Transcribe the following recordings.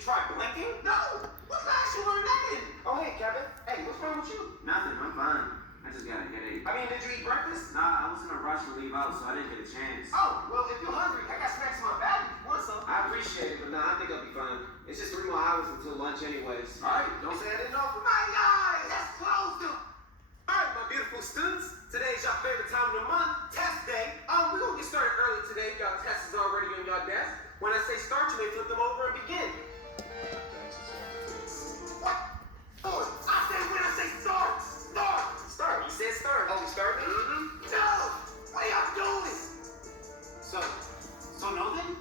you try blinking? No! What class you learned that in? Oh, hey, Kevin. Hey, what's wrong with you? Nothing, I'm fine. I just got a headache. I mean, did you eat breakfast? Nah, I was in a rush to leave out, so I didn't get a chance. Oh, well, if you're hungry, I got snacks in my bag if you want some. I appreciate it, but nah, I think I'll be fine. It's just 3 more hours until lunch anyways. All right, don't say I didn't offer. My God! That's closed up! All right, my beautiful students. Today's your favorite time of the month, test day. We're going to get started early today. Y'all tests is already on your desk. When I say start, you may flip them over and begin. What? Oh, I said when I say start! Start! Start. You said start. Oh, we started? Mm-hmm. No! What are y'all doing? So no then?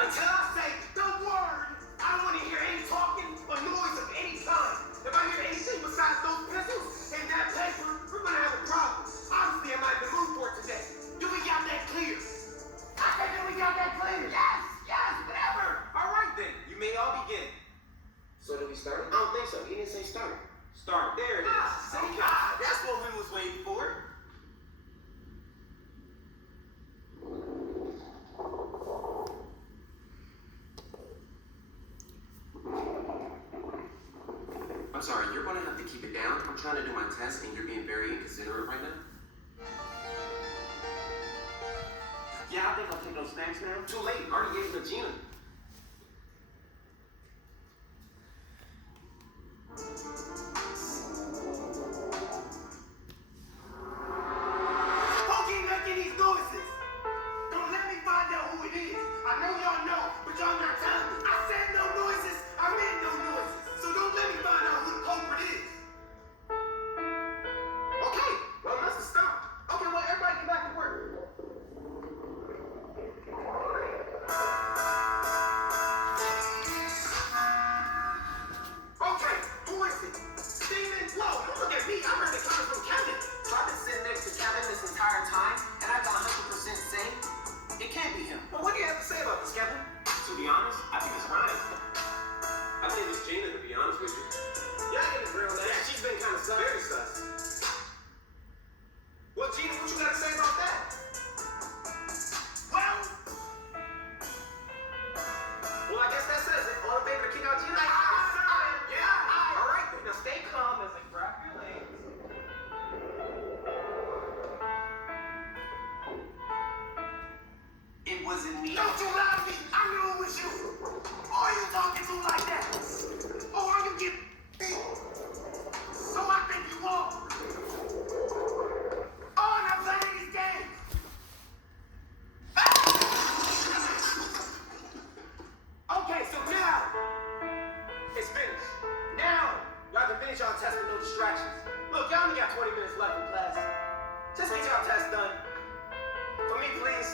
Until I say the word, I don't want to hear any talking or noise of any kind. If I hear anything besides those pencils and that paper, we're going to have a problem. Honestly, I'm not in the mood for it today. Do we got that clear? I said, do we got that clear? Yes, whatever. All right then. You may all begin. So did we start? I don't think so. He didn't say start. Start. There it is. Okay. That's what we was waiting for. I'm sorry, you're going to have to keep it down. I'm trying to do my test and you're being very inconsiderate right now. Yeah, I think I'll take those snacks now. Too late. I already gave them to Gina. Who keep making these noises? Don't let me find out who it is. I know y'all know, but y'all not telling me. I said no noises. I meant no noises. So don't let me find out who the culprit is. Okay, well, let's stop. Okay, well, everybody get back to work. Okay, who is it? Steven? Whoa, don't look at me. I heard it coming from Kevin. So I've been sitting next to Kevin this entire time, and I got 100% say it can't be him. Well, what do you have to say about this, Kevin? To be honest, I think it's Ryan. I think it's Gina, to be honest with you. Yeah, I get his real name. Yeah, she's been kind of sus. Very sus. Well, Gina, what you got to say about that? Well, I guess that says it. All in favor to kick out Gina? Yeah. All right, then. Now stay calm as I grab your legs. It wasn't me. Don't you lie to me. I knew it was you. Who are you talking to like that? Or are you getting so I think you won't. Oh, and I'm playing these games. Okay, so now it's finished. Now y'all can finish y'all test with no distractions. Look, y'all only got 20 minutes left in class. Just get y'all test done. For me, please.